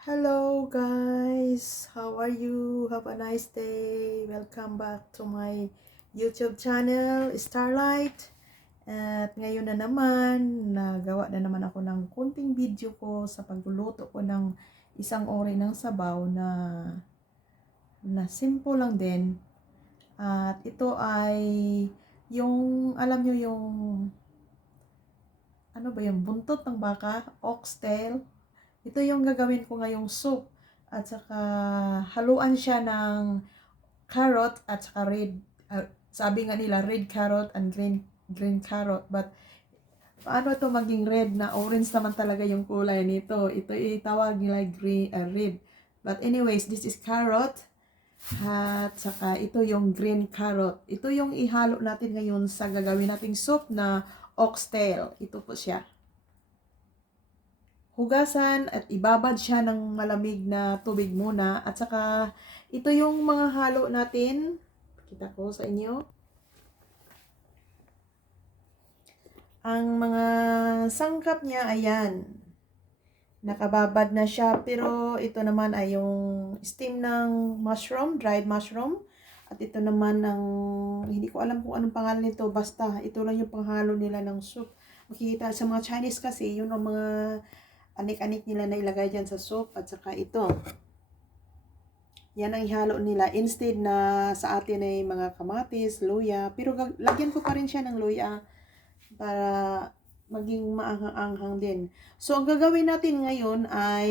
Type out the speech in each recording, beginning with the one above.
Hello guys, how are you? Have a nice day. Welcome back to my YouTube channel, Starlight. At ngayon na naman, nagawa na naman ako ng kunting video ko sa pagluluto ko ng isang uri ng sabaw na simple lang din. At ito ay yung, alam nyo yung, ano ba yung buntot ng baka? Oxtail. Ito yung gagawin ko ngayong soup. At saka haluan siya ng carrot at saka red. Sabi nga nila red carrot and green carrot. But paano ito maging red na orange naman talaga yung kulay nito? Ito itawag nila red. But anyways, this is carrot. At saka ito yung green carrot. Ito yung ihalo natin ngayon sa gagawin nating soup na oxtail. Ito po siya. Hugasan at ibabad siya ng malamig na tubig muna. At saka, ito yung mga halo natin. Kita ko sa inyo. Ang mga sangkap niya, ayan. Nakababad na siya. Pero ito naman ay yung steam ng mushroom, dried mushroom. At ito naman ang, hindi ko alam kung anong pangalan nito. Basta, ito lang yung panghalo nila ng soup. Makikita sa mga Chinese kasi, yun ang mga anik-anik nila na ilagay dyan sa soup. At saka ito. Yan ang ihalo nila. Instead na sa atin ay mga kamatis, luya. Pero lagyan ko pa rin siya ng luya para maging maanghang-anghang din. So, ang gagawin natin ngayon ay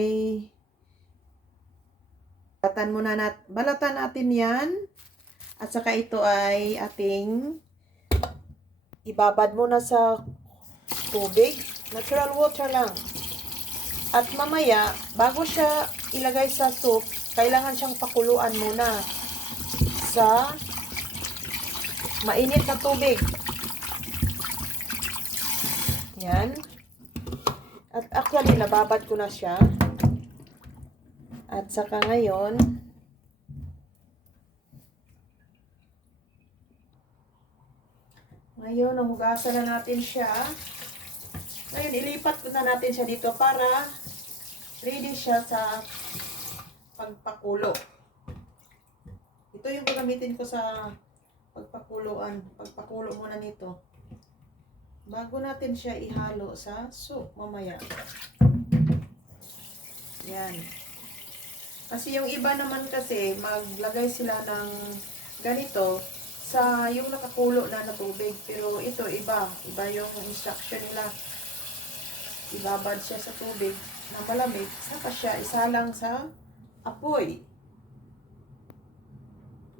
balatan natin yan. At saka ito ay ating ibabad muna sa tubig. Natural water lang. At mamaya, bago siya ilagay sa soup, kailangan siyang pakuluan muna sa mainit na tubig. Yan. At actually, nababad ko na siya. At saka ngayon, nahugasan na natin siya. Ngayon, ilipat ko na natin siya dito para ready siya sa pagpakulo. Ito yung gagamitin ko sa pagpakulo muna nito. Bago natin siya ihalo sa soup mamaya. Yan. Kasi yung iba naman kasi, maglagay sila ng ganito sa yung nakakulo na tubig. Pero ito, iba. Iba yung instruction nila. Ibabad siya sa tubig na malamig, saka siya isalang sa apoy.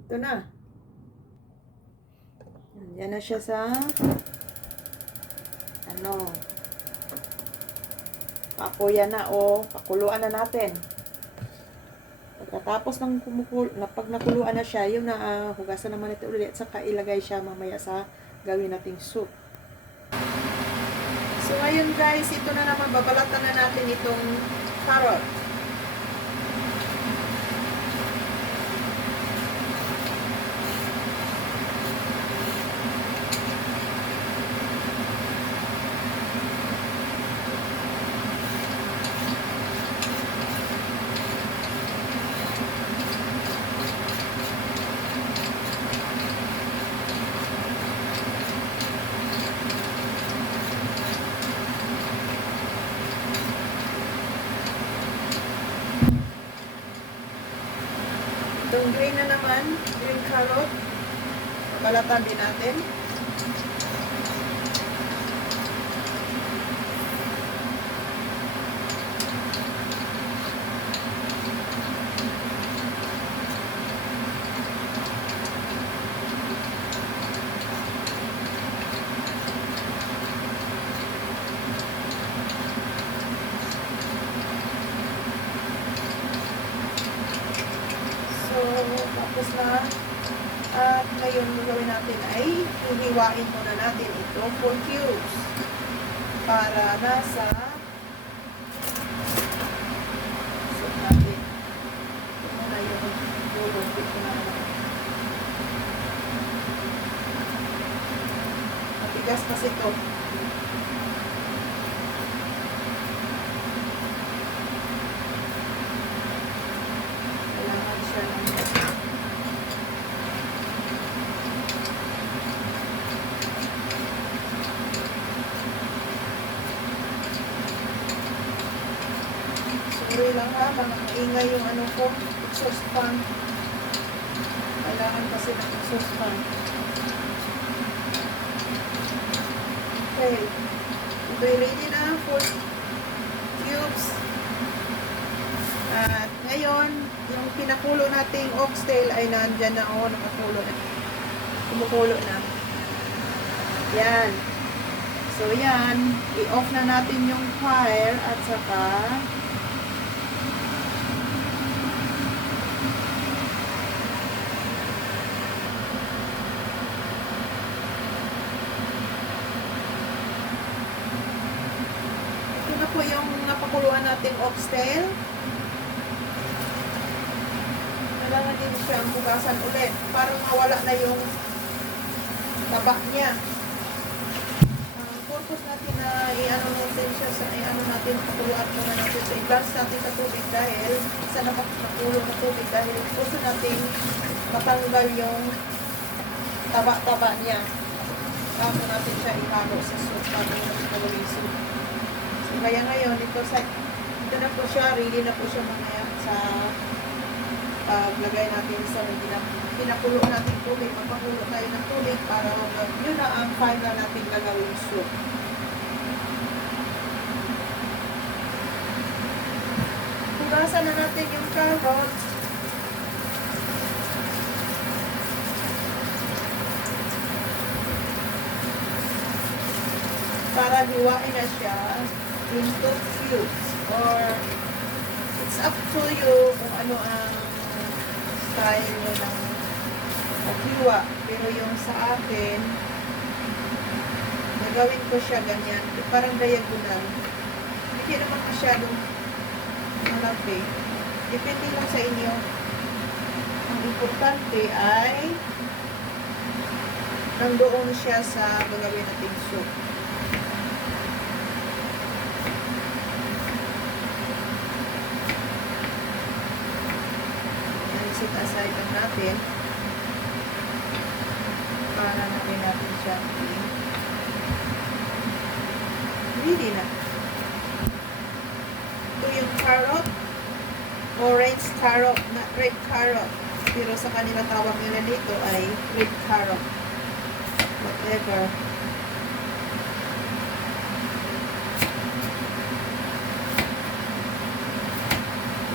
Ito na. Yan na siya sa paapoyan na o pakuluan na natin. Pagkatapos ng pag nakuluan na siya, yung hugasan naman ito ulit at saka ilagay siya mamaya sa gawin nating soup. So, ngayon guys, ito na naman, babalatan na natin itong carrot. Itong green na naman, green carrot, babalatan din natin. Tapos na. At ngayon, gagawin natin ay hihiwain muna natin ito 4 cubes para nasa soup natin. Ito muna yung lulupit ko na naman. Matigas kasi ito. Sorry lang ha, maingay yung ano ko, exhaust fan. Kailangan kasi ng exhaust fan. Okay. Ito ready na, 4 cubes. At ngayon, yung pinakulo nating oxtail ay nandyan na, nakakulo na. Kumukulo na. Yan. So, yan. I-off na natin yung fire at saka ito na po yung napakuluan nating oxtail. Kailangan din siyang hugasan ulit para mawala na yung taba niya. Purpose natin na i-ano natin siya sa natin, pakuluan muna natin sa i-glass natin sa tubig dahil sa napakulo na tubig dahil gusto natin matanggal yung taba-taba niya bago natin siya ihalo sa soup bago natin gawin soup. So kaya ngayon ito na po siya, ready na po siya mamaya sa paglagay natin sa pinakulo natin tubig. Magpakulo tayo ng tubig para yun na ang final natin gagawin soup. Hugasan na natin yung carrots. Para hiwain na siya into cubes or it's up to you kung ano ang style nyo ng maghiwa. Pero yung sa akin, nagawin ko siya ganyan. Parang diagonal. Hindi naman masyadong malaki. Depende lang sa inyo. Ang importante ay nandoon siya sa gagawin nating soup. Set aside lang natin para natin siya ready na. Ito yung carrot, orange carrot, not red carrot, pero sa kanila tawag nila dito ay red carrot, whatever.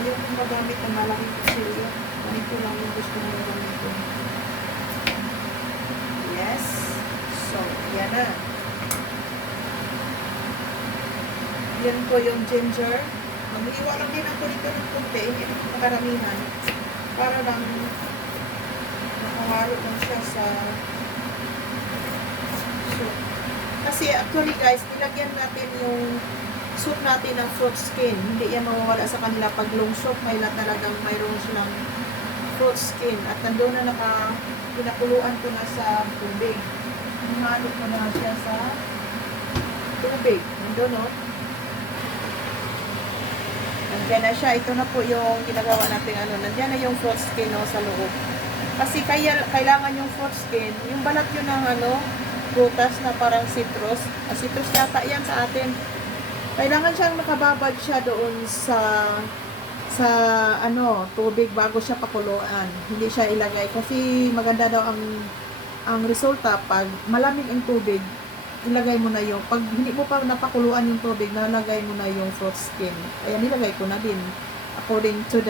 Yung magamit ng malaking kusilyo. Ito lang yung gusto mo gamitin. Yes. So, yan na. Yan po yung ginger. Mag-iwa lang din ako dito ng kunti. Hindi na makaramihan. Para lang makahalo lang siya sa soup. Kasi actually guys, nilagyan natin yung soup natin ng fruit skin. Hindi yan mawawala sa kanila. Pag long soup, talagang mayroon silang fruit skin. At nandoon na pinakuluan ko na sa tubig. Humalo ko na siya sa tubig. Nandoon, no? Nandiyan na siya. Ito na po yung ginagawa natin nandiyan na yung fruit skin, no, sa loob. Kasi kailangan yung fruit skin, yung balat yun ng prutas na parang citrus. Citrus yata yan sa atin. Kailangan siyang nakababad siya doon sa tubig bago siya pakuluan. Hindi siya ilagay kasi maganda daw ang resulta pag malamig ang tubig. Ilagay mo na yung pag hindi mo pa napakuluan yung tubig, nalagay mo na yung fruit skin. Kaya nilagay ko na din according to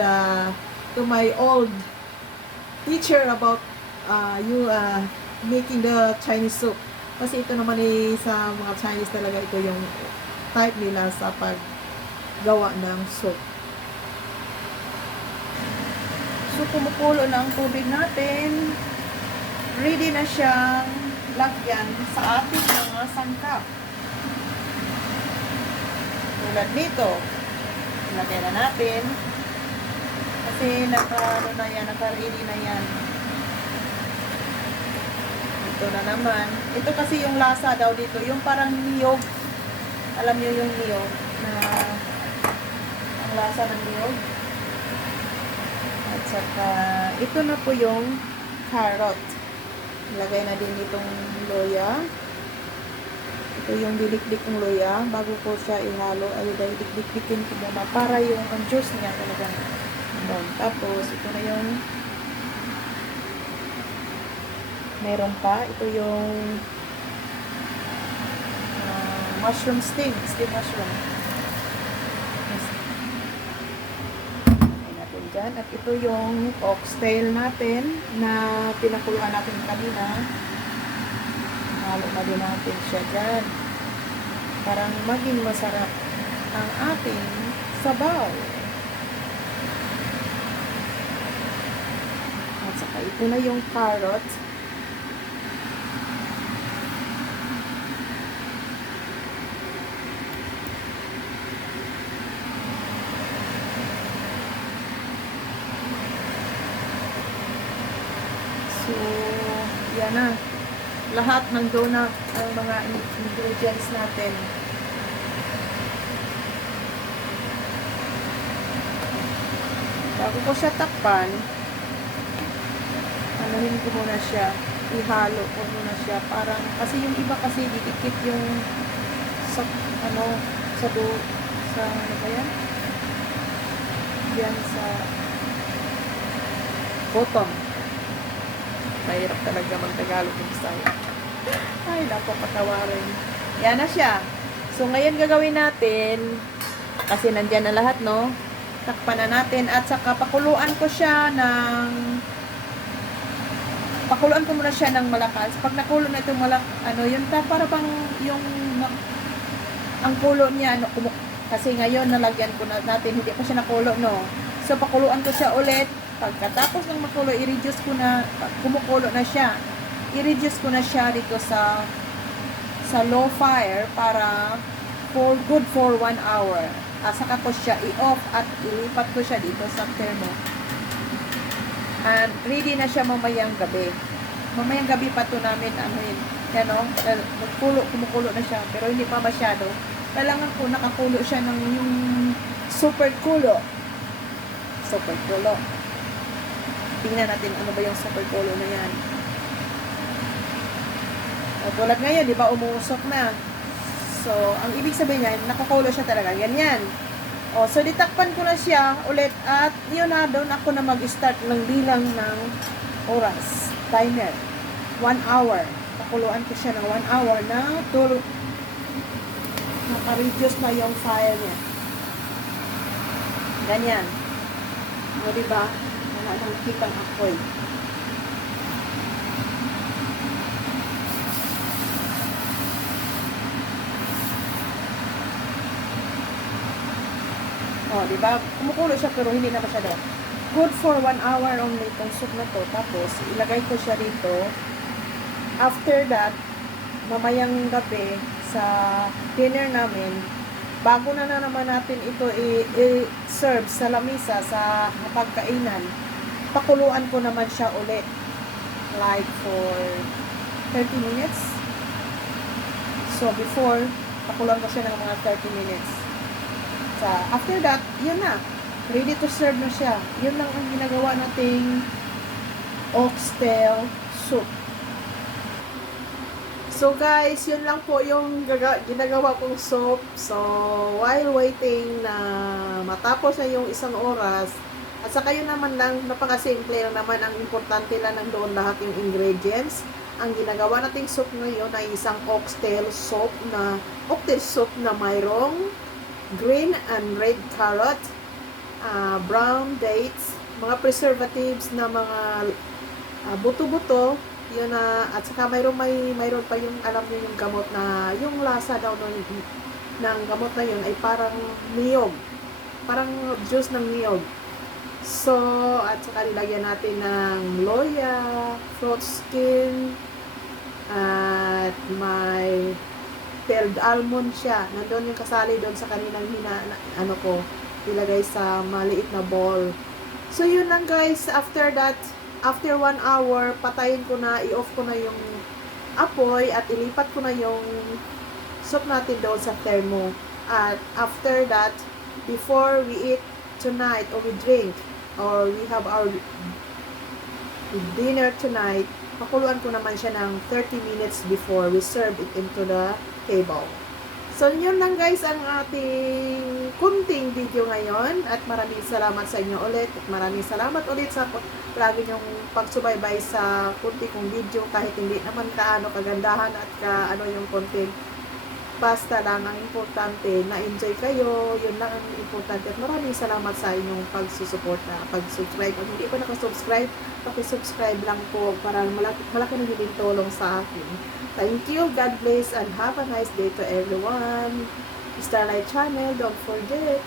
my old teacher about making the Chinese soup. Kasi ito naman sa mga Chinese talaga ito yung type nila sa paggawa ng soup. So, kumukulo na ang tubig natin. Ready na siyang lagyan sa ating mga sangkap. Tulad nito. Lagyan na natin. Kasi naka-ready na yan. Ito na naman. Ito kasi yung lasa daw dito. Yung parang niyog. Alam niyo yung niyog na ang lasa ng niyog. At saka, ito na po yung carrot. Lagay na din itong loya. Ito yung dilikdik ng luya. Bago ko siya ihalo, ay dilikdikin ko muna para yung ang juice niya talagang doon. Tapos, ito na yung meron pa. Ito yung mushroom steam mushroom. Ayan natin dyan. At ito yung oxtail natin na pinakuluan natin kanina. Halo na din natin siya dyan. Parang maging masarap ang ating sabaw. At saka ito na yung carrot. So, yan na. Lahat ng donut ang mga ingredients natin. Bago ko siya takpan, anuhin ko muna siya. Ihalo ko muna siya. Parang, kasi yung iba kasi didikit yung sa, ano ba yan? Yan sa bottom. Mahirap talaga mag-Tagalog yung Bisaya. Ay, napapatawarin. Yan na siya. So, ngayon gagawin natin, kasi nandyan na lahat, no? Takpan na natin. At saka, pakuluan ko muna siya ng malakas. Pag nakulo na itong yun, para bang yung, ang kulo niya, kasi ngayon, nalagyan ko natin, hindi pa siya nakulo, no? So, pakuluan ko siya ulit. Pagkatapos ng makulo, kumukulo na siya. I-reduce ko na siya dito sa low fire para good for 1 hour. Saka ko siya i-off at ilipat ko siya dito sa thermo. And ready na siya mamayang gabi. Mamayang gabi pa to namin yan o, kumukulo na siya, pero hindi pa masyado. Kailangan ko nakakulo siya ng yung super kulo. Super kulo. Tingnan natin ano ba yung super kulo na yan. Tulad ngayon, di ba, umusok na. So, ang ibig sabihin niya, nakakulo siya talaga. Ganyan. So, ditakpan ko na siya ulit at yun na, doon ako na mag-start ng bilang ng oras. Timer. 1 hour. Pakuluan ko siya ng 1 hour na naka-reduce na yung fire niya. Ganyan. O, diba? Wala nang kitang apoy. O, diba? Kumukulo siya pero hindi na masyado. Good for 1 hour only itong soup na to. Tapos, ilagay ko siya dito. After that, mamayang gabi sa dinner namin, bago na naman natin ito i-serve sa lamisa, sa pagkainan, pakuluan ko naman siya ulit. Like for 30 minutes. So, before, pakuluan ko siya ng mga 30 minutes. So, after that, yun na. Ready to serve na siya. Yun lang ang ginagawa nating oxtail soup. So guys, yun lang po yung ginagawa kong soup. So, while waiting na matapos na yung 1 oras, at saka yun naman lang, napakasimple lang naman, ang importante lang nandoon lahat yung ingredients. Ang ginagawa nating soup ngayon ay isang oxtail soup na mayroong green and red carrot, brown dates, mga preservatives na mga buto-buto, yun na, at saka mayroon pa yung, alam niyo yung gamot na, yung lasa daw ng gamot na yun ay parang niyog, parang juice ng niyog. So, at saka nilagyan natin ng loya, fruit skin, at may pearl almond siya. Nandun yung kasali doon sa kaninang ilagay sa maliit na bowl. So, yun lang guys. After that, after 1 hour, patayin ko na, i-off ko na yung apoy at ilipat ko na yung soup natin doon sa thermo. At after that, before we eat tonight or we drink or we have our dinner tonight, pakuluan ko naman siya ng 30 minutes before we serve it into the cable. So, yun lang guys ang ating kunting video ngayon at maraming salamat sa inyo ulit at maraming salamat ulit sa lagi nyong pagsubaybay sa kunti kong video kahit hindi naman kaano kagandahan at kaano yung content. Basta lang ang importante na enjoy kayo, yun lang ang importante at maraming salamat sa inyong pagsusuporta, pag-subscribe. Kung hindi pa nakasubscribe, paki-subscribe lang po para malaki na din tulong sa akin. Thank you, God bless, and have a nice day to everyone. Starlight Channel, don't forget.